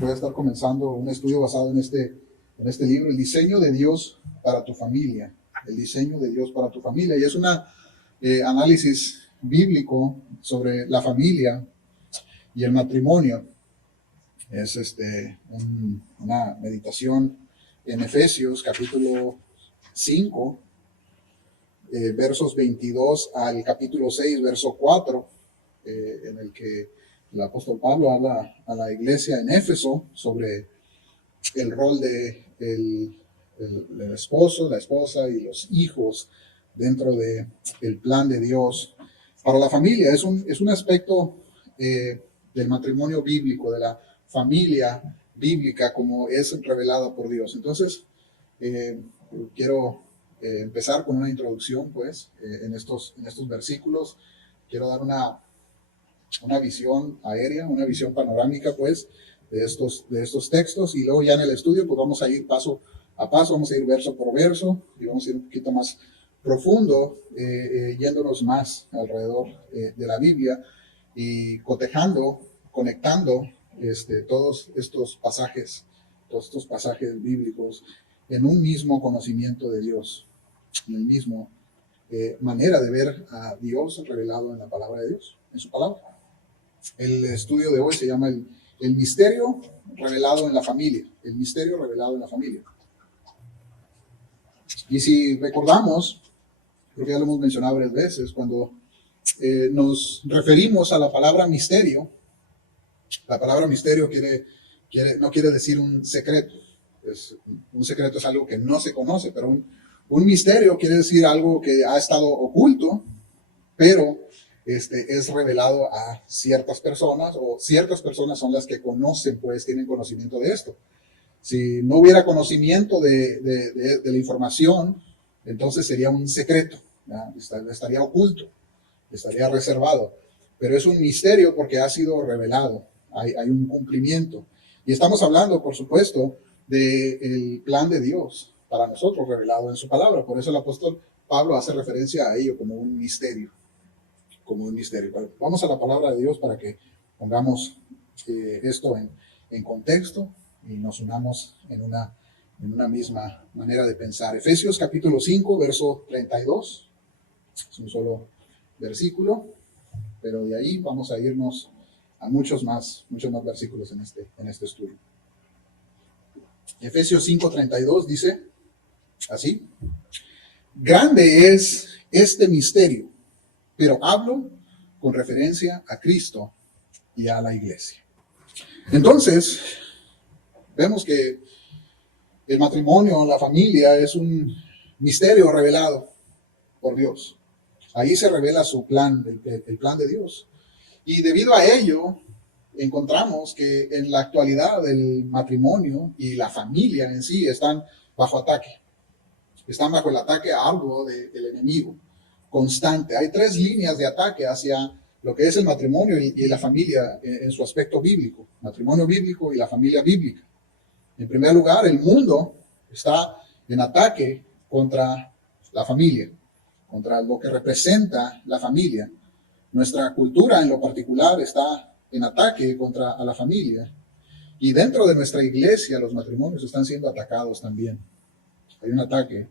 voy a estar comenzando un estudio basado en este libro, El diseño de Dios para tu familia. El diseño de Dios para tu familia. Y es un análisis bíblico sobre la familia y el matrimonio. Es una meditación en Efesios capítulo 5, versos 22 al capítulo 6, verso 4, en el que el apóstol Pablo habla a la iglesia en Éfeso sobre el rol de el esposo, la esposa y los hijos dentro del plan de Dios para la familia. Es un aspecto del matrimonio bíblico, de la familia bíblica como es revelada por Dios. Entonces, quiero empezar con una introducción, pues, en estos versículos. Quiero dar una visión aérea, una visión panorámica, pues, de estos textos, y luego ya en el estudio, pues vamos a ir paso a paso, vamos a ir verso por verso, y vamos a ir un poquito más profundo, yéndonos más alrededor de la Biblia, y cotejando, conectando todos estos pasajes bíblicos en un mismo conocimiento de Dios, en el mismo manera de ver a Dios revelado en la palabra de Dios, en su palabra. El estudio de hoy se llama el misterio revelado en la familia. El misterio revelado en la familia. Y si recordamos, creo que ya lo hemos mencionado varias veces, cuando nos referimos a la palabra misterio, la palabra misterio no quiere decir un secreto. Un secreto es algo que no se conoce, pero un misterio quiere decir algo que ha estado oculto, pero es revelado a ciertas personas, o ciertas personas son las que conocen, pues tienen conocimiento de esto. Si no hubiera conocimiento de la información, entonces sería un secreto, ¿ya? Estaría oculto, estaría reservado. Pero es un misterio porque ha sido revelado, hay un cumplimiento. Y estamos hablando, por supuesto, del plan de Dios para nosotros revelado en su palabra. Por eso el apóstol Pablo hace referencia a ello como un misterio. Vamos a la palabra de Dios para que pongamos esto en contexto y nos unamos en una misma manera de pensar. Efesios capítulo 5, verso 32. Es un solo versículo, pero de ahí vamos a irnos a muchos más versículos en este estudio. Efesios 5, 32 dice así: grande es este misterio, pero hablo con referencia a Cristo y a la iglesia. Entonces, vemos que el matrimonio, la familia, es un misterio revelado por Dios. Ahí se revela su plan, el plan de Dios. Y debido a ello, encontramos que en la actualidad el matrimonio y la familia en sí están bajo ataque. Están bajo el ataque arduo del enemigo, constante. Hay tres líneas de ataque hacia lo que es el matrimonio y la familia en su aspecto bíblico. Matrimonio bíblico y la familia bíblica. En primer lugar, el mundo está en ataque contra la familia, contra lo que representa la familia. Nuestra cultura en lo particular está en ataque contra a la familia. Y dentro de nuestra iglesia los matrimonios están siendo atacados también. Hay un ataque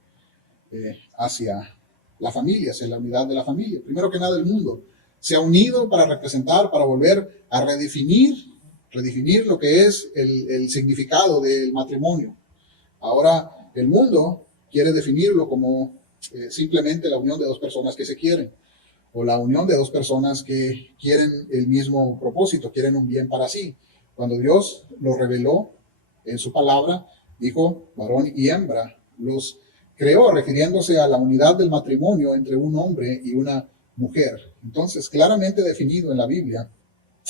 hacia la familia, hacia la unidad de la familia. Primero que nada, el mundo se ha unido para representar, para volver a redefinir lo que es el significado del matrimonio. Ahora el mundo quiere definirlo como simplemente la unión de dos personas que se quieren, o la unión de dos personas que quieren el mismo propósito, quieren un bien para sí. Cuando Dios lo reveló en su palabra, dijo: varón y hembra los creó, refiriéndose a la unidad del matrimonio entre un hombre y una mujer. Entonces, claramente definido en la Biblia,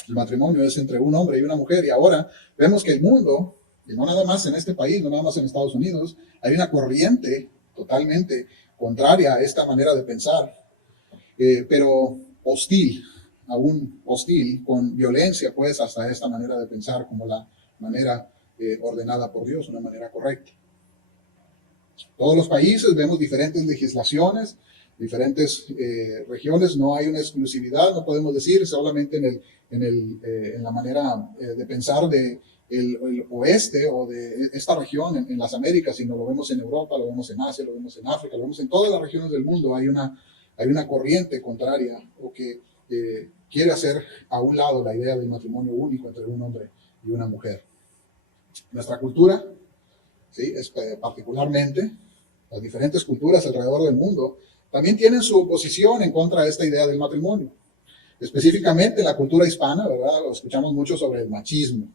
el matrimonio es entre un hombre y una mujer. Y ahora vemos que el mundo, y no nada más en este país, no nada más en Estados Unidos, hay una corriente totalmente contraria a esta manera de pensar, pero hostil, aún hostil, con violencia, pues, hasta esta manera de pensar como la manera ordenada por Dios, una manera correcta. Todos los países vemos diferentes legislaciones, diferentes regiones, no hay una exclusividad, no podemos decir solamente en la manera de pensar de el oeste o de esta región en las Américas, sino lo vemos en Europa, lo vemos en Asia, lo vemos en África, lo vemos en todas las regiones del mundo. Hay una corriente contraria o que quiere hacer a un lado la idea del matrimonio único entre un hombre y una mujer. Nuestra cultura, ¿sí? Particularmente las diferentes culturas alrededor del mundo, también tienen su oposición en contra de esta idea del matrimonio. Específicamente la cultura hispana, ¿verdad? Lo escuchamos mucho sobre el machismo,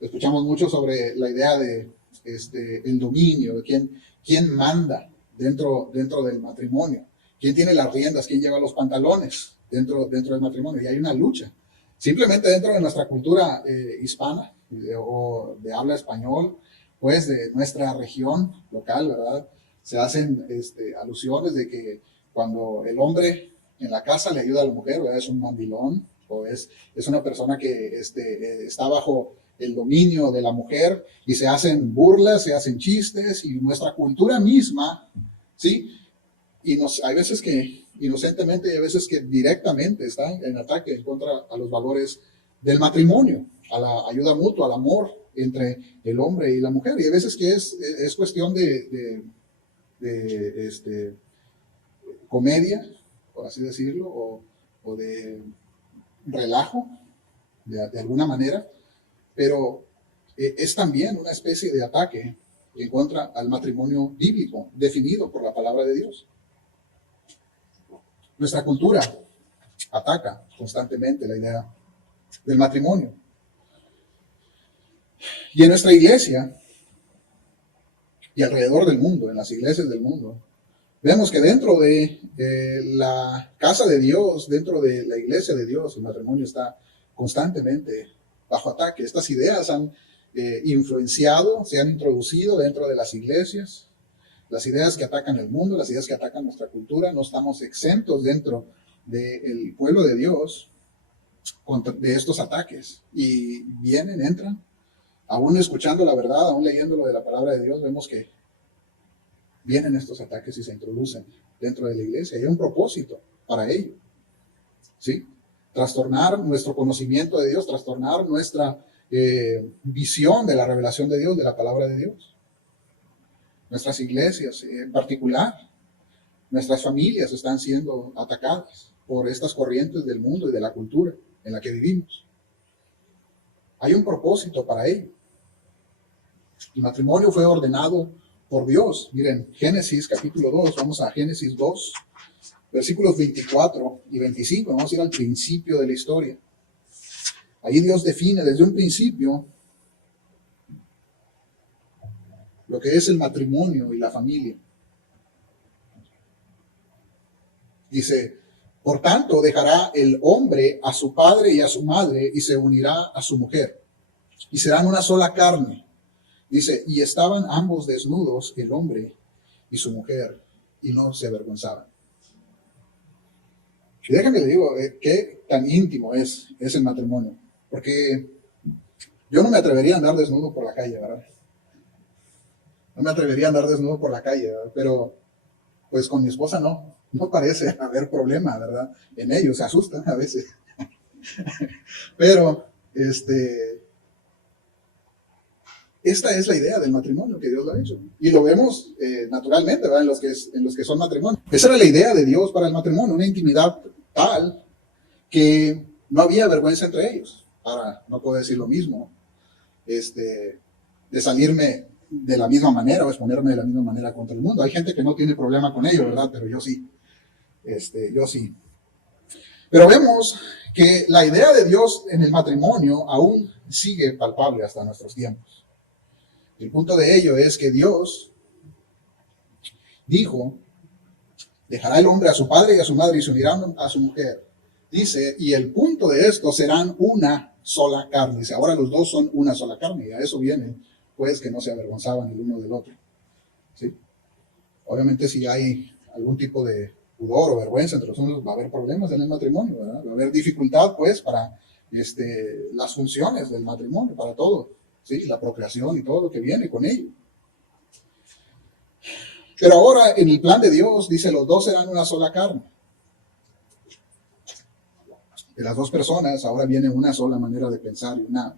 escuchamos mucho sobre la idea de el dominio, de quién manda dentro del matrimonio, quién tiene las riendas, quién lleva los pantalones dentro del matrimonio. Y hay una lucha. Simplemente dentro de nuestra cultura hispana o de habla español, pues de nuestra región local, ¿verdad? Se hacen alusiones de que cuando el hombre en la casa le ayuda a la mujer, ¿verdad? Es un mandilón o es una persona que está bajo el dominio de la mujer y se hacen burlas, se hacen chistes y nuestra cultura misma, ¿sí? Y hay veces que inocentemente y hay veces que directamente está en ataque en contra a los valores del matrimonio, a la ayuda mutua, al amor entre el hombre y la mujer. Y hay veces que es cuestión de comedia, por así decirlo, o de relajo, de alguna manera, pero es también una especie de ataque en contra al matrimonio bíblico, definido por la palabra de Dios. Nuestra cultura ataca constantemente la idea del matrimonio. Y en nuestra iglesia, y alrededor del mundo, en las iglesias del mundo, vemos que dentro de la casa de Dios, dentro de la iglesia de Dios, el matrimonio está constantemente bajo ataque. Estas ideas han influenciado, se han introducido dentro de las iglesias. Las ideas que atacan el mundo, las ideas que atacan nuestra cultura, no estamos exentos dentro del pueblo de Dios de estos ataques. Y vienen, entran, aún escuchando la verdad, aún leyendo lo de la palabra de Dios, vemos que vienen estos ataques y se introducen dentro de la iglesia. Hay un propósito para ello, ¿sí? Trastornar nuestro conocimiento de Dios, trastornar nuestra visión de la revelación de Dios, de la palabra de Dios. Nuestras iglesias, en particular, nuestras familias están siendo atacadas por estas corrientes del mundo y de la cultura en la que vivimos. Hay un propósito para ello. El matrimonio fue ordenado por Dios. Miren, Génesis capítulo 2, vamos a Génesis 2, versículos 24 y 25, vamos a ir al principio de la historia. Ahí Dios define desde un principio lo que es el matrimonio y la familia. Dice, por tanto dejará el hombre a su padre y a su madre y se unirá a su mujer y serán una sola carne. Dice, y estaban ambos desnudos, el hombre y su mujer, y no se avergonzaban. Y déjenme le digo, qué tan íntimo es el matrimonio, porque yo no me atrevería a andar desnudo por la calle, ¿verdad? No me atrevería a andar desnudo por la calle, ¿verdad? Pero pues con mi esposa no parece haber problema, ¿verdad? En ello, se asustan a veces. Pero, esta es la idea del matrimonio que Dios lo ha hecho. Y lo vemos naturalmente, ¿verdad? En los que son matrimonios. Esa era la idea de Dios para el matrimonio, una intimidad tal que no había vergüenza entre ellos. Ahora, no puedo decir lo mismo, de salirme de la misma manera o exponerme de la misma manera contra el mundo. Hay gente que no tiene problema con ello, ¿verdad? Pero yo sí. Yo sí. Pero vemos que la idea de Dios en el matrimonio aún sigue palpable hasta nuestros tiempos. El punto de ello es que Dios dijo, dejará el hombre a su padre y a su madre y se unirán a su mujer. Dice, y el punto de esto serán una sola carne. Dice, ahora los dos son una sola carne. Y a eso viene, pues, que no se avergonzaban el uno del otro. ¿Sí? Obviamente si hay algún tipo de pudor o vergüenza entre los unos, va a haber problemas en el matrimonio, ¿verdad? Va a haber dificultad, pues, para las funciones del matrimonio, para todo. ¿Sí? La procreación y todo lo que viene con ello. Pero ahora, en el plan de Dios, dice, los dos serán una sola carne. De las dos personas, ahora viene una sola manera de pensar y una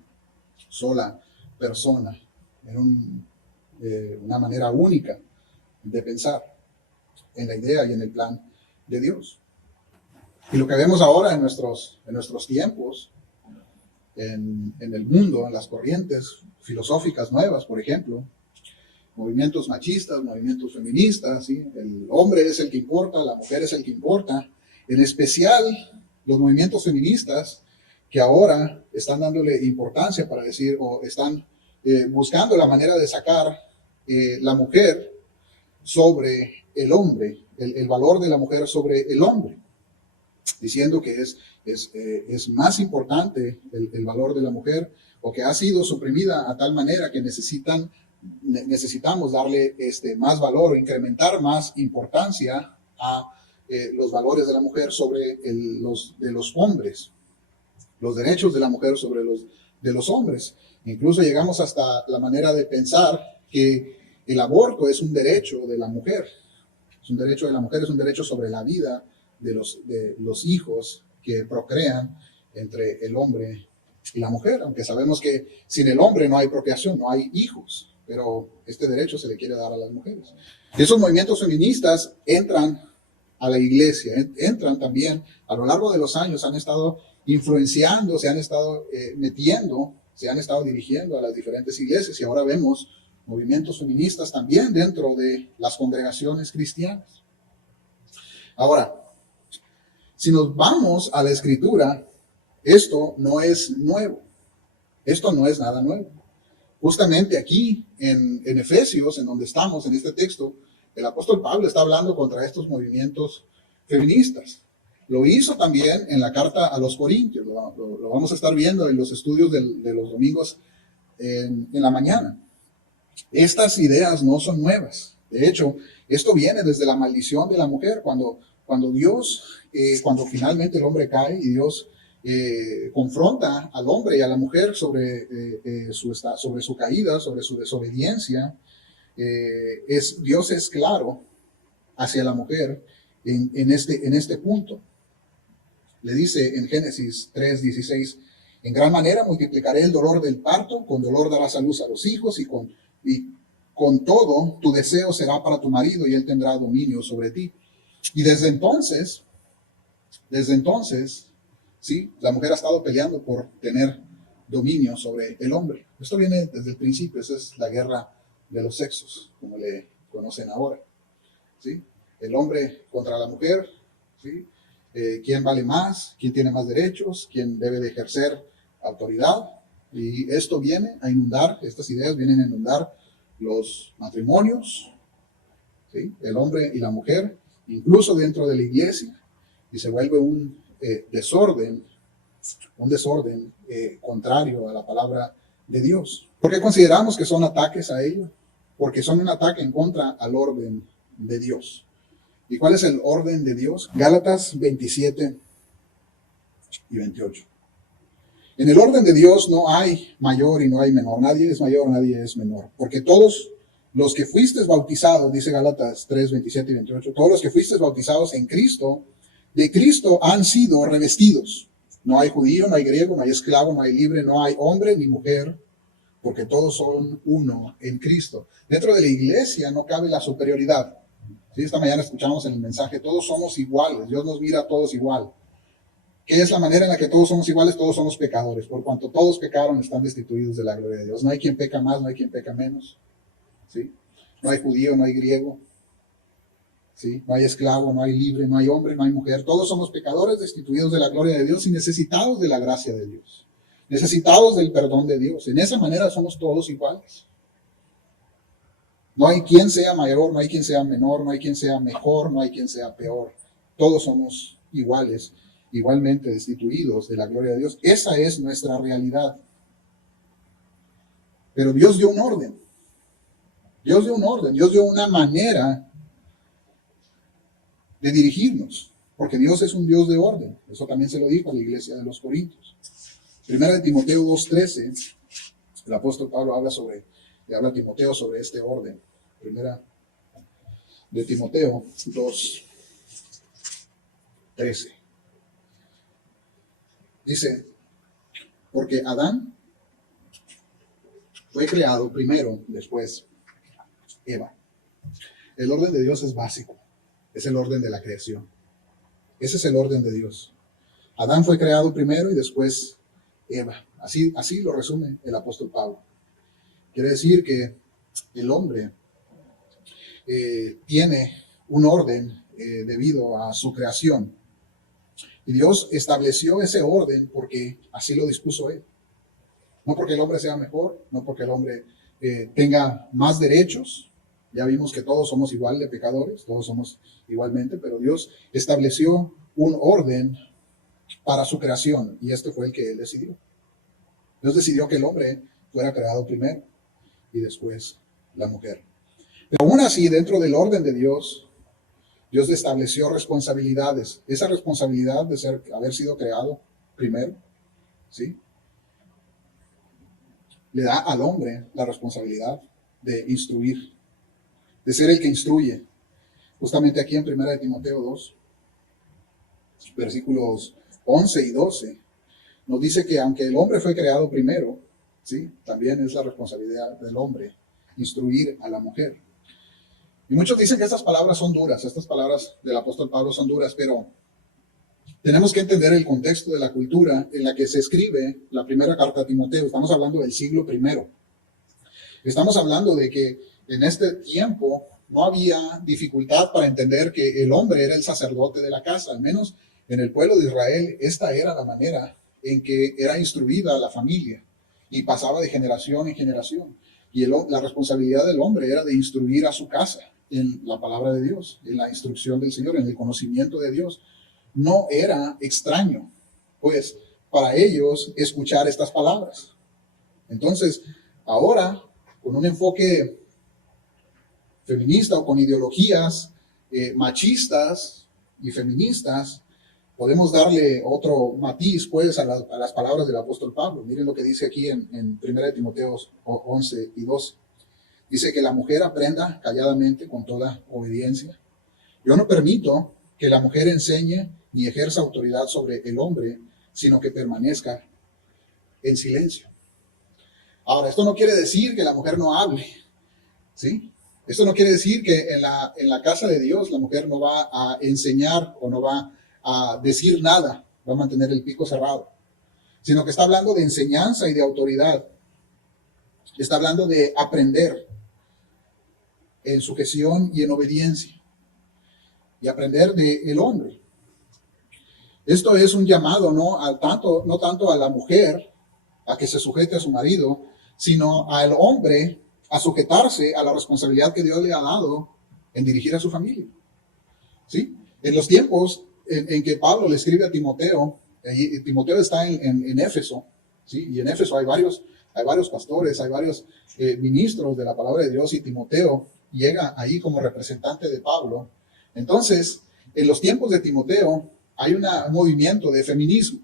sola persona, en una manera única de pensar en la idea y en el plan de Dios. Y lo que vemos ahora en nuestros tiempos, en el mundo, en las corrientes filosóficas nuevas, por ejemplo, movimientos machistas, movimientos feministas, ¿sí? El hombre es el que importa, la mujer es el que importa, en especial los movimientos feministas que ahora están dándole importancia para decir, o están buscando la manera de sacar la mujer sobre el hombre, el valor de la mujer sobre el hombre, diciendo que es más importante el valor de la mujer, o que ha sido suprimida a tal manera que necesitamos darle más valor o incrementar más importancia a los valores de la mujer sobre los de los hombres, los derechos de la mujer sobre los de los hombres. Incluso llegamos hasta la manera de pensar que el aborto es un derecho de la mujer. Es un derecho de la mujer, es un derecho sobre la vida de los hijos que procrean entre el hombre y la mujer, aunque sabemos que sin el hombre no hay procreación, no hay hijos, pero este derecho se le quiere dar a las mujeres. Esos movimientos feministas entran a la iglesia, entran también a lo largo de los años, han estado influenciando, se han estado metiendo, se han estado dirigiendo a las diferentes iglesias, y ahora vemos movimientos feministas también dentro de las congregaciones cristianas. Ahora, si nos vamos a la Escritura, esto no es nuevo. Esto no es nada nuevo. Justamente aquí en Efesios, en donde estamos, en este texto, el apóstol Pablo está hablando contra estos movimientos feministas. Lo hizo también en la carta a los Corintios. Lo vamos a estar viendo en los estudios de los domingos en la mañana. Estas ideas no son nuevas. De hecho, esto viene desde la maldición de la mujer, cuando finalmente el hombre cae y Dios confronta al hombre y a la mujer sobre su caída, sobre su desobediencia. Dios es claro hacia la mujer en este punto. Le dice en Génesis 3:16, en gran manera multiplicaré el dolor del parto, con dolor darás a luz a los hijos, y con todo tu deseo será para tu marido, y él tendrá dominio sobre ti. Y desde entonces, ¿sí? La mujer ha estado peleando por tener dominio sobre el hombre. Esto viene desde el principio, esa es la guerra de los sexos, como le conocen ahora, ¿sí? El hombre contra la mujer, ¿sí? ¿Quién vale más? ¿Quién tiene más derechos? ¿Quién debe de ejercer autoridad? Y esto viene a inundar, estas ideas vienen a inundar los matrimonios, ¿sí? El hombre y la mujer, incluso dentro de la iglesia, y se vuelve un desorden contrario a la palabra de Dios. ¿Por qué consideramos que son ataques a ello? Porque son un ataque en contra al orden de Dios. ¿Y cuál es el orden de Dios? Gálatas 27 y 28. En el orden de Dios no hay mayor y no hay menor. Nadie es mayor, nadie es menor. Porque todos los que fuisteis bautizados, dice Gálatas 3, 27 y 28, todos los que fuisteis bautizados en Cristo, de Cristo han sido revestidos. No hay judío, no hay griego, no hay esclavo, no hay libre, no hay hombre ni mujer, porque todos son uno en Cristo. Dentro de la iglesia no cabe la superioridad. ¿Sí? Esta mañana escuchamos en el mensaje, todos somos iguales, Dios nos mira a todos igual. ¿Qué es la manera en la que todos somos iguales? Todos somos pecadores. Por cuanto todos pecaron, están destituidos de la gloria de Dios. No hay quien peca más, no hay quien peca menos. ¿Sí? No hay judío, no hay griego. ¿Sí? No hay esclavo, no hay libre, no hay hombre, no hay mujer. Todos somos pecadores, destituidos de la gloria de Dios y necesitados de la gracia de Dios. Necesitados del perdón de Dios. En esa manera somos todos iguales. No hay quien sea mayor, no hay quien sea menor, no hay quien sea mejor, no hay quien sea peor. Todos somos iguales, igualmente destituidos de la gloria de Dios. Esa es nuestra realidad. Pero Dios dio un orden. Dios dio un orden, Dios dio una manera de dirigirnos, porque Dios es un Dios de orden. Eso también se lo dijo a la iglesia de los Corintios. Primera de Timoteo 2:13, el apóstol Pablo le habla a Timoteo sobre este orden. Primera de Timoteo 2:13. Dice, porque Adán fue creado primero, después Eva. El orden de Dios es básico, es el orden de la creación. Ese es el orden de Dios. Adán fue creado primero y después Eva. Así lo resume el apóstol Pablo. Quiere decir que el hombre tiene un orden debido a su creación. Y Dios estableció ese orden porque así lo dispuso Él. No porque el hombre sea mejor, no porque el hombre tenga más derechos. Ya vimos que todos somos igual de pecadores, todos somos igualmente, pero Dios estableció un orden para su creación y este fue el que Él decidió. Dios decidió que el hombre fuera creado primero y después la mujer. Pero aún así, dentro del orden de Dios, Dios estableció responsabilidades. Esa responsabilidad de haber sido creado primero, ¿sí? Le da al hombre la responsabilidad de instruir, de ser el que instruye. Justamente aquí en 1 Timoteo 2, versículos 11 y 12, nos dice que aunque el hombre fue creado primero, ¿sí? También es la responsabilidad del hombre instruir a la mujer. Y muchos dicen que estas palabras son duras, estas palabras del apóstol Pablo son duras, pero tenemos que entender el contexto de la cultura en la que se escribe la primera carta a Timoteo. Estamos hablando del siglo I. Estamos hablando de que en este tiempo no había dificultad para entender que el hombre era el sacerdote de la casa. Al menos en el pueblo de Israel, esta era la manera en que era instruida la familia y pasaba de generación en generación. Y la responsabilidad del hombre era de instruir a su casa en la palabra de Dios, en la instrucción del Señor, en el conocimiento de Dios. No era extraño, pues, para ellos escuchar estas palabras. Entonces, ahora, con un enfoque feminista o con ideologías machistas y feministas, podemos darle otro matiz, pues, a las palabras del apóstol Pablo. Miren lo que dice aquí en 1 Timoteo 11 y 12. Dice que la mujer aprenda calladamente con toda obediencia. Yo no permito que la mujer enseñe ni ejerza autoridad sobre el hombre, sino que permanezca en silencio. Ahora, esto no quiere decir que la mujer no hable, ¿sí? Esto no quiere decir que en la casa de Dios la mujer no va a enseñar o no va a decir nada, va a mantener el pico cerrado, sino que está hablando de enseñanza y de autoridad. Está hablando de aprender en sujeción y en obediencia y aprender del hombre. Esto es un llamado no tanto a la mujer a que se sujete a su marido, sino al hombre a sujetarse a la responsabilidad que Dios le ha dado en dirigir a su familia. ¿Sí? En los tiempos en que Pablo le escribe a Timoteo, Timoteo está en Éfeso, ¿sí? Y en Éfeso hay varios pastores, hay varios ministros de la palabra de Dios, y Timoteo llega ahí como representante de Pablo. Entonces, en los tiempos de Timoteo hay un movimiento de feminismo.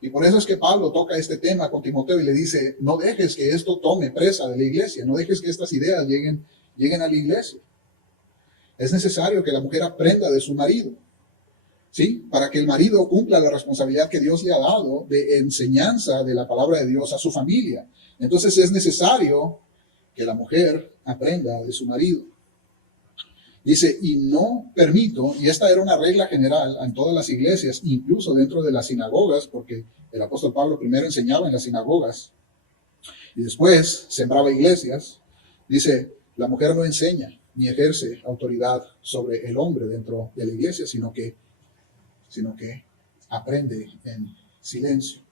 Y por eso es que Pablo toca este tema con Timoteo y le dice, no dejes que esto tome presa de la iglesia, no dejes que estas ideas lleguen a la iglesia. Es necesario que la mujer aprenda de su marido, ¿sí? Para que el marido cumpla la responsabilidad que Dios le ha dado de enseñanza de la palabra de Dios a su familia. Entonces es necesario que la mujer aprenda de su marido. Dice, y no permito, y esta era una regla general en todas las iglesias, incluso dentro de las sinagogas, porque el apóstol Pablo primero enseñaba en las sinagogas y después sembraba iglesias. Dice, la mujer no enseña ni ejerce autoridad sobre el hombre dentro de la iglesia, sino que aprende en silencio.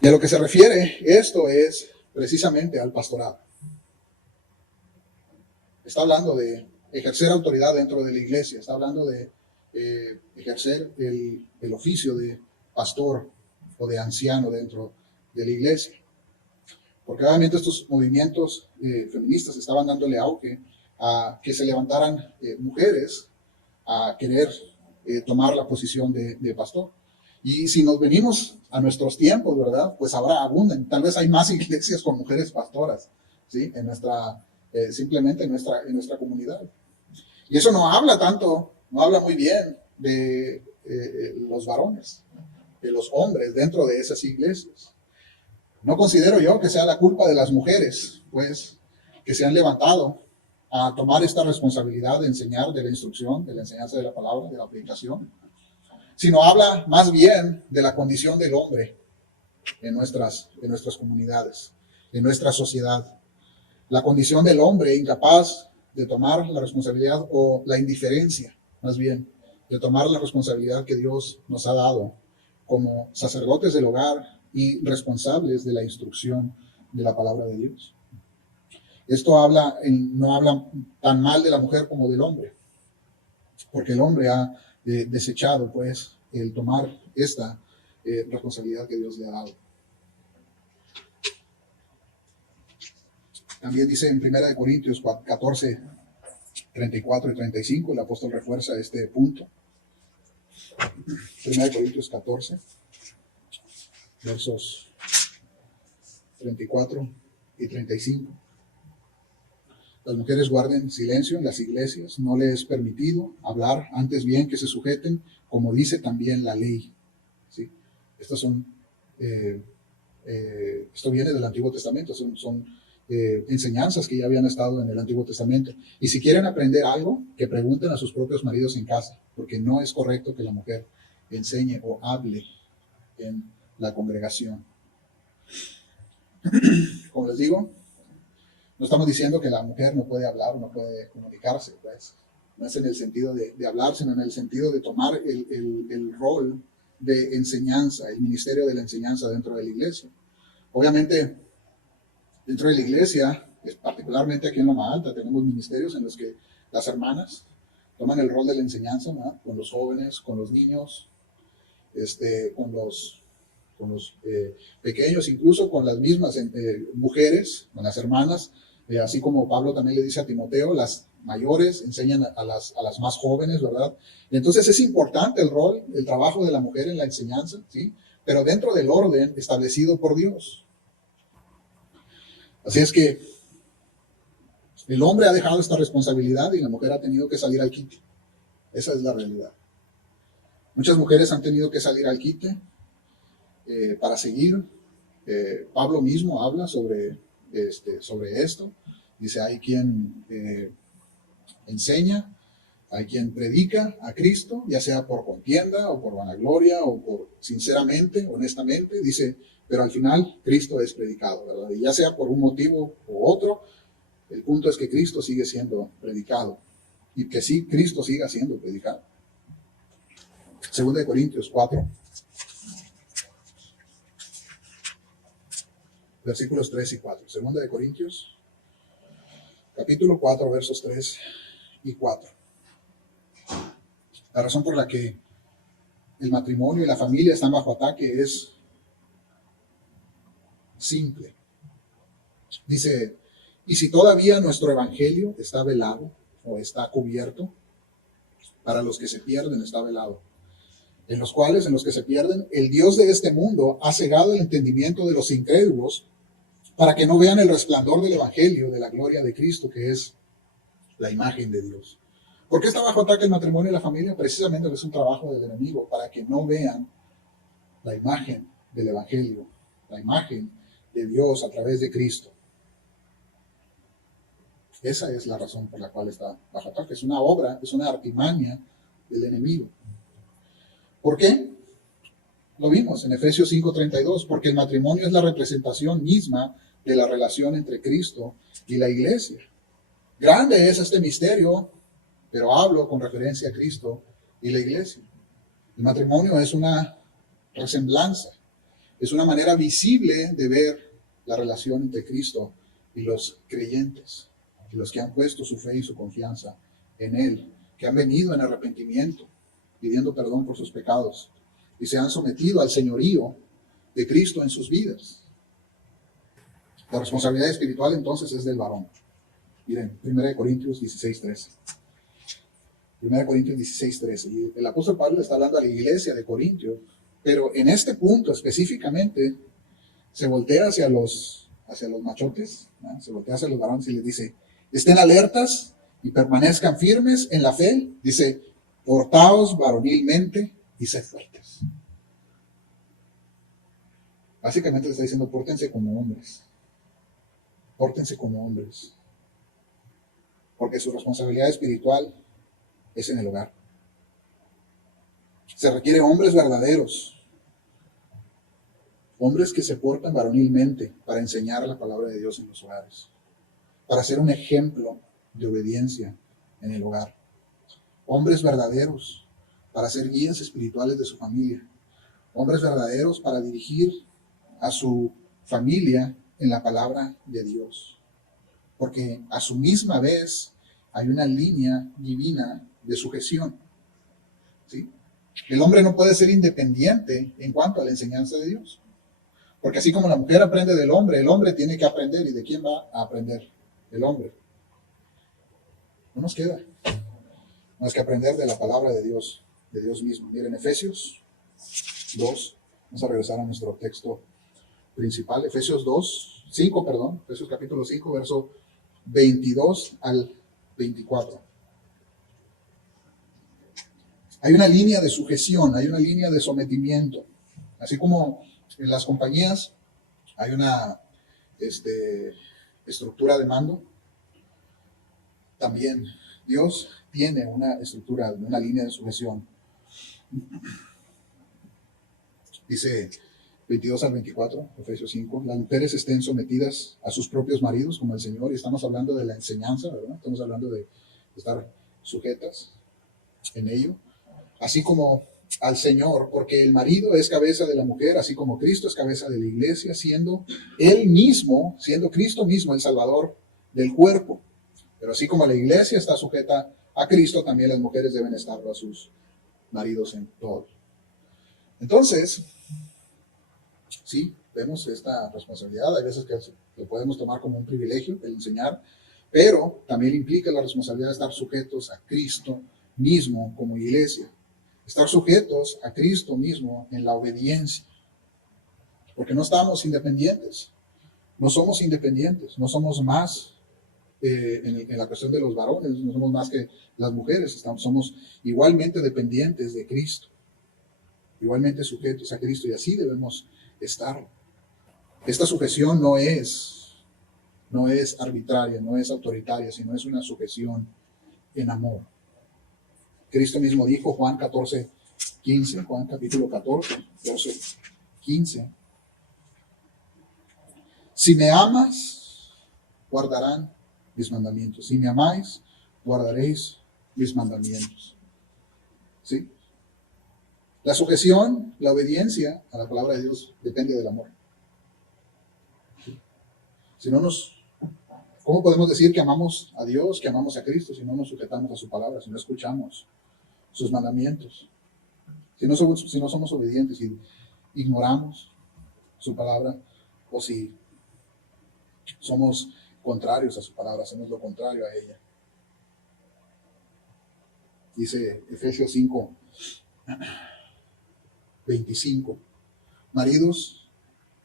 Y a lo que se refiere esto es precisamente al pastorado. Está hablando de ejercer autoridad dentro de la iglesia, está hablando de ejercer el oficio de pastor o de anciano dentro de la iglesia. Porque obviamente estos movimientos feministas estaban dándole auge a que se levantaran mujeres a querer tomar la posición de pastor. Y si nos venimos a nuestros tiempos, ¿verdad? Pues ahora abundan, tal vez hay más iglesias con mujeres pastoras, ¿sí? Simplemente en nuestra comunidad. Y eso no habla muy bien de los varones, de los hombres dentro de esas iglesias. No considero yo que sea la culpa de las mujeres, pues, que se han levantado a tomar esta responsabilidad de enseñar, de la instrucción, de la enseñanza de la palabra, de la predicación, sino habla más bien de la condición del hombre en nuestras comunidades, en nuestra sociedad. La condición del hombre incapaz de tomar la responsabilidad, o la indiferencia, más bien, de tomar la responsabilidad que Dios nos ha dado como sacerdotes del hogar y responsables de la instrucción de la palabra de Dios. Esto no habla tan mal de la mujer como del hombre, porque el hombre ha desechado, pues, el tomar esta responsabilidad que Dios le ha dado. También dice en 1 Corintios 14, 34 y 35, el apóstol refuerza este punto. 1 Corintios 14, versos 34 y 35. Las mujeres guarden silencio en las iglesias, no les es permitido hablar, antes bien que se sujeten, como dice también la ley. ¿Sí? Esto viene del Antiguo Testamento, son enseñanzas que ya habían estado en el Antiguo Testamento. Y si quieren aprender algo, que pregunten a sus propios maridos en casa, porque no es correcto que la mujer enseñe o hable en la congregación. Como les digo, no estamos diciendo que la mujer no puede hablar o no puede comunicarse, pues. No es en el sentido de hablar, sino en el sentido de tomar el rol de enseñanza, el ministerio de la enseñanza dentro de la iglesia. Obviamente, dentro de la iglesia, particularmente aquí en Loma Alta, tenemos ministerios en los que las hermanas toman el rol de la enseñanza, ¿no? Con los jóvenes, con los niños, con los pequeños, incluso con las mismas mujeres, con las hermanas, así como Pablo también le dice a Timoteo, las mayores enseñan a las más jóvenes, ¿verdad? Y entonces es importante el rol, el trabajo de la mujer en la enseñanza, ¿sí? Pero dentro del orden establecido por Dios. Así es que el hombre ha dejado esta responsabilidad y la mujer ha tenido que salir al quite. Esa es la realidad. Muchas mujeres han tenido que salir al quite para seguir. Pablo mismo habla sobre esto. Dice, hay quien enseña, hay quien predica a Cristo, ya sea por contienda o por vanagloria o por sinceramente, honestamente. Dice, pero al final Cristo es predicado, ¿verdad? Y ya sea por un motivo u otro, el punto es que Cristo sigue siendo predicado y que sí, Cristo siga siendo predicado. 2 Corintios 4, versículos 3 y 4. 2 Corintios, capítulo 4, versos 3 y 4. La razón por la que el matrimonio y la familia están bajo ataque es simple. Dice, y si todavía nuestro evangelio está velado o está cubierto, para los que se pierden está velado, en los que se pierden, el Dios de este mundo ha cegado el entendimiento de los incrédulos para que no vean el resplandor del evangelio de la gloria de Cristo, que es la imagen de Dios. ¿Por qué está bajo ataque el matrimonio y la familia? Precisamente es un trabajo del enemigo, para que no vean la imagen del evangelio, la imagen de Dios a través de Cristo. Esa es la razón por la cual está bajo ataque. Es una obra, es una artimaña del enemigo. ¿Por qué? Lo vimos en Efesios 5:32, porque el matrimonio es la representación misma de la relación entre Cristo y la iglesia. Grande es este misterio, pero hablo con referencia a Cristo y la iglesia. El matrimonio es una resemblanza, es una manera visible de ver la relación entre Cristo y los creyentes, y los que han puesto su fe y su confianza en Él, que han venido en arrepentimiento, pidiendo perdón por sus pecados, y se han sometido al señorío de Cristo en sus vidas. La responsabilidad espiritual entonces es del varón. Miren, 1 Corintios 16:13. 1 Corintios 16:13. Y el apóstol Pablo está hablando a la iglesia de Corintios, pero en este punto específicamente se voltea hacia los machotes, ¿no? Se voltea hacia los varones y les dice, estén alertas y permanezcan firmes en la fe. Dice, portaos varonilmente y sed fuertes. Básicamente le está diciendo, pórtense como hombres. Pórtense como hombres. Porque su responsabilidad espiritual es en el hogar. Se requiere hombres verdaderos. Hombres que se portan varonilmente para enseñar la palabra de Dios en los hogares. Para ser un ejemplo de obediencia en el hogar. Hombres verdaderos para ser guías espirituales de su familia. Hombres verdaderos para dirigir a su familia en la palabra de Dios. Porque a su misma vez hay una línea divina de sujeción. ¿Sí? El hombre no puede ser independiente en cuanto a la enseñanza de Dios. Porque así como la mujer aprende del hombre, el hombre tiene que aprender. ¿Y de quién va a aprender? El hombre. No nos queda más que aprender de la palabra de Dios mismo. Miren, Efesios 2, vamos a regresar a nuestro texto principal, Efesios capítulo 5, verso 22 al 24. Hay una línea de sujeción, hay una línea de sometimiento. Así como en las compañías hay una estructura de mando, también Dios tiene una estructura, una línea de sujeción. Dice 22 al 24, Efesios 5, las mujeres estén sometidas a sus propios maridos como el Señor, y estamos hablando de la enseñanza, ¿verdad? Estamos hablando de estar sujetas en ello, así como al Señor, porque el marido es cabeza de la mujer, así como Cristo es cabeza de la iglesia, siendo Cristo mismo el Salvador del cuerpo. Pero así como la iglesia está sujeta a Cristo, también las mujeres deben estar a sus maridos en todo. Entonces, sí, vemos esta responsabilidad. Hay veces que lo podemos tomar como un privilegio el enseñar, pero también implica la responsabilidad de estar sujetos a Cristo mismo como iglesia. Estar sujetos a Cristo mismo en la obediencia. Porque no estamos independientes. No somos independientes. No somos más en la cuestión de los varones. No somos más que las mujeres. Somos igualmente dependientes de Cristo. Igualmente sujetos a Cristo. Y así debemos estar. Esta sujeción no es arbitraria, no es autoritaria, sino es una sujeción en amor. Cristo mismo dijo, Juan capítulo 14, verso 15. Si me amas, guardarán mis mandamientos. Si me amáis, guardaréis mis mandamientos. ¿Sí? La sujeción, la obediencia a la palabra de Dios depende del amor. ¿Sí? Si no ¿cómo podemos decir que amamos a Dios, que amamos a Cristo, si no nos sujetamos a su palabra, si no escuchamos sus mandamientos? Si no somos obedientes y ignoramos su palabra, o si somos contrarios a su palabra, hacemos lo contrario a ella. Dice Efesios 5, 25. Maridos,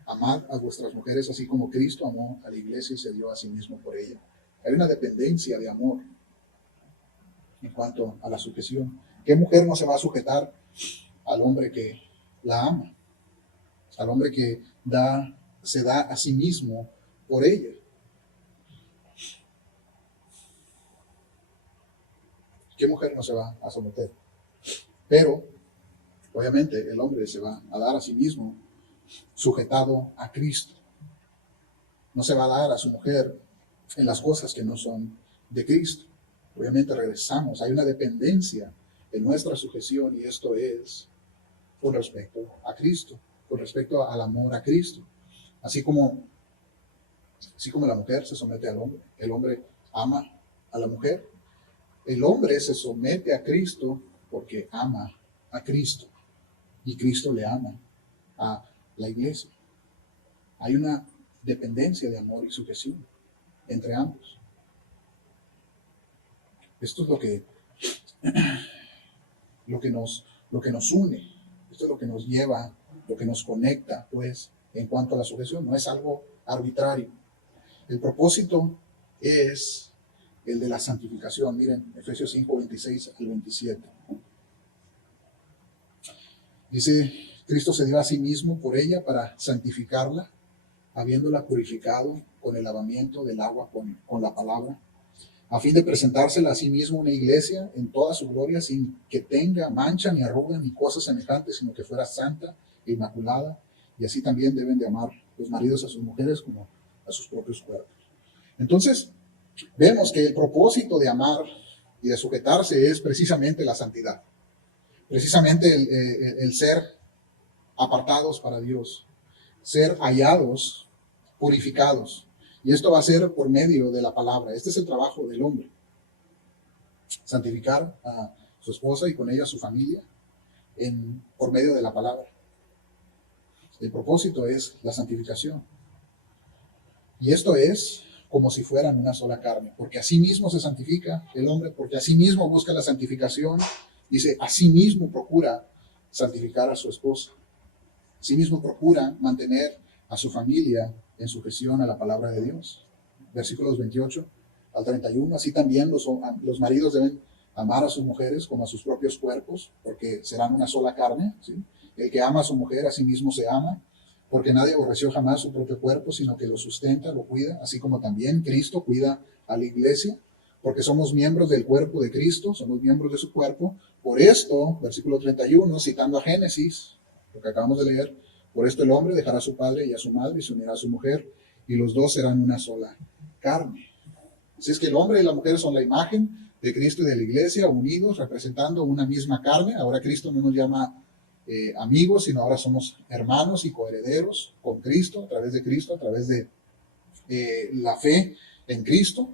amad a vuestras mujeres así como Cristo amó a la iglesia y se dio a sí mismo por ella. Hay una dependencia de amor en cuanto a la sujeción. ¿Qué mujer no se va a sujetar al hombre que la ama? Al hombre que se da a sí mismo por ella. ¿Qué mujer no se va a someter? Pero, obviamente, el hombre se va a dar a sí mismo sujetado a Cristo. No se va a dar a su mujer en las cosas que no son de Cristo. Obviamente regresamos, hay una dependencia en nuestra sujeción y esto es con respecto a Cristo, con respecto al amor a Cristo. Así como la mujer se somete al hombre, el hombre ama a la mujer. El hombre se somete a Cristo porque ama a Cristo y Cristo le ama a la iglesia. Hay una dependencia de amor y sujeción entre ambos. Esto es lo que nos une, esto es lo que nos lleva, lo que nos conecta, pues, en cuanto a la sujeción. No es algo arbitrario. El propósito es el de la santificación. Miren, Efesios 5, 26 al 27. Dice, Cristo se dio a sí mismo por ella para santificarla, habiéndola purificado con el lavamiento del agua con la palabra, a fin de presentársela a sí mismo una iglesia en toda su gloria, sin que tenga mancha, ni arruga, ni cosas semejantes, sino que fuera santa e inmaculada. Y así también deben de amar los maridos a sus mujeres como a sus propios cuerpos. Entonces, vemos que el propósito de amar y de sujetarse es precisamente la santidad, precisamente el ser apartados para Dios, ser hallados, purificados. Y esto va a ser por medio de la palabra. Este es el trabajo del hombre. Santificar a su esposa y con ella a su familia por medio de la palabra. El propósito es la santificación. Y esto es como si fueran una sola carne, porque así mismo se santifica el hombre, porque así mismo busca la santificación. Dice, así mismo procura santificar a su esposa. Así mismo procura mantener a su familia en sujeción a la palabra de Dios. Versículos 28 al 31. Así también los maridos deben amar a sus mujeres como a sus propios cuerpos, porque serán una sola carne, ¿sí? El que ama a su mujer a sí mismo se ama, porque nadie aborreció jamás su propio cuerpo, sino que lo sustenta, lo cuida, así como también Cristo cuida a la iglesia, porque somos miembros del cuerpo de Cristo, somos miembros de su cuerpo. Por esto, versículo 31, citando a Génesis, lo que acabamos de leer, por esto el hombre dejará a su padre y a su madre y se unirá a su mujer, y los dos serán una sola carne. Así es que el hombre y la mujer son la imagen de Cristo y de la iglesia, unidos, representando una misma carne. Ahora Cristo no nos llama amigos, sino ahora somos hermanos y coherederos con Cristo, a través de la fe en Cristo.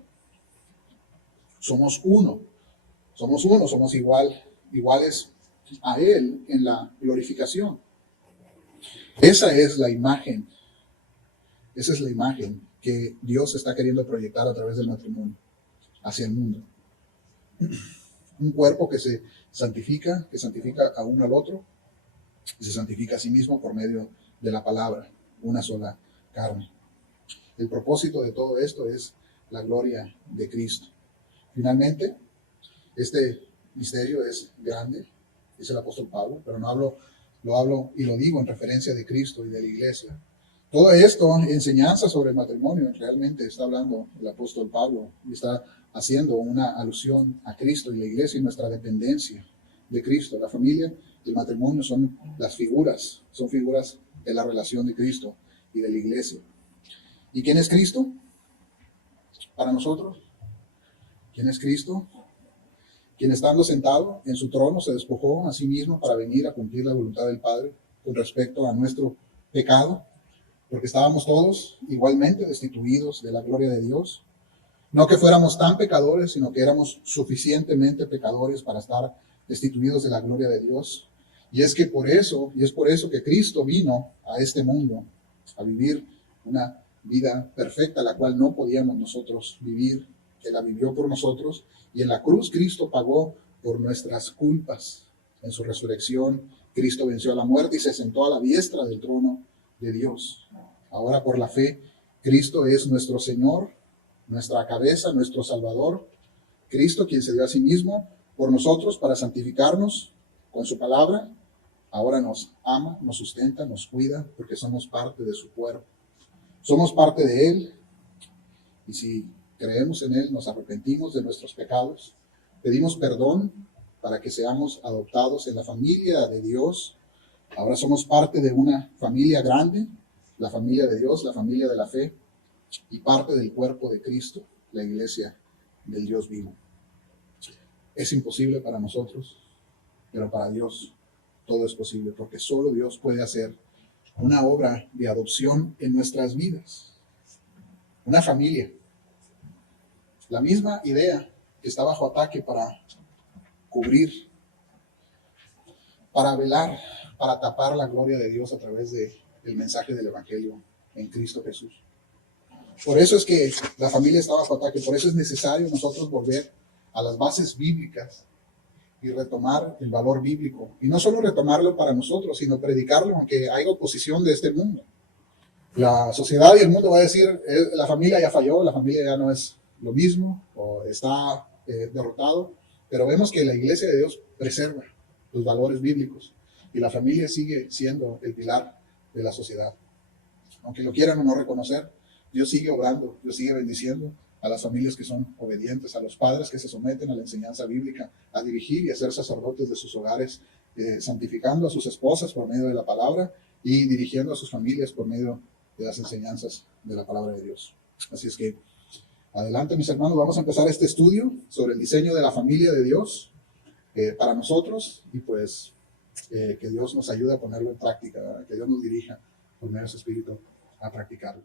Somos uno, somos iguales a Él en la glorificación. Esa es la imagen que Dios está queriendo proyectar a través del matrimonio hacia el mundo. Un cuerpo que se santifica, que santifica a uno al otro, y se santifica a sí mismo por medio de la palabra, una sola carne. El propósito de todo esto es la gloria de Cristo. Finalmente, este misterio es grande, dice el apóstol Pablo, pero lo hablo y lo digo en referencia de Cristo y de la iglesia. Todo esto, enseñanza sobre el matrimonio, realmente está hablando el apóstol Pablo y está haciendo una alusión a Cristo y la iglesia y nuestra dependencia de Cristo. La familia y el matrimonio son figuras de la relación de Cristo y de la iglesia. ¿Y quién es Cristo para nosotros? ¿Quién es Cristo? Quien estando sentado en su trono se despojó a sí mismo para venir a cumplir la voluntad del Padre con respecto a nuestro pecado, porque estábamos todos igualmente destituidos de la gloria de Dios. No que fuéramos tan pecadores, sino que éramos suficientemente pecadores para estar destituidos de la gloria de Dios. Y es por eso que Cristo vino a este mundo a vivir una vida perfecta, la cual no podíamos nosotros vivir. Él la vivió por nosotros, y en la cruz Cristo pagó por nuestras culpas. En su resurrección, Cristo venció a la muerte y se sentó a la diestra del trono de Dios. Ahora, por la fe, Cristo es nuestro Señor, nuestra cabeza, nuestro Salvador. Cristo, quien se dio a sí mismo por nosotros para santificarnos con su palabra, ahora nos ama, nos sustenta, nos cuida, porque somos parte de su cuerpo. Somos parte de Él, y si creemos en Él, nos arrepentimos de nuestros pecados, pedimos perdón para que seamos adoptados en la familia de Dios. Ahora somos parte de una familia grande, la familia de Dios, la familia de la fe, y parte del cuerpo de Cristo, la iglesia del Dios vivo. Es imposible para nosotros, pero para Dios todo es posible, porque solo Dios puede hacer una obra de adopción en nuestras vidas. Una familia. La misma idea que está bajo ataque para cubrir, para velar, para tapar la gloria de Dios a través del mensaje del Evangelio en Cristo Jesús. Por eso es que la familia está bajo ataque, por eso es necesario nosotros volver a las bases bíblicas y retomar el valor bíblico. Y no solo retomarlo para nosotros, sino predicarlo aunque haya oposición de este mundo. La sociedad y el mundo va a decir, la familia ya falló, la familia ya no es lo mismo, o está derrotado, pero vemos que la iglesia de Dios preserva los valores bíblicos. y la familia sigue siendo el pilar de la sociedad. Aunque lo quieran o no reconocer, Dios sigue obrando, Dios sigue bendiciendo a las familias que son obedientes, a los padres que se someten a la enseñanza bíblica, a dirigir y a ser sacerdotes de sus hogares, santificando a sus esposas por medio de la palabra y dirigiendo a sus familias por medio de las enseñanzas de la palabra de Dios. Así es que, adelante mis hermanos, vamos a empezar este estudio sobre el diseño de la familia de Dios para nosotros y pues que Dios nos ayude a ponerlo en práctica, ¿verdad? Que Dios nos dirija por medio de su Espíritu a practicarlo.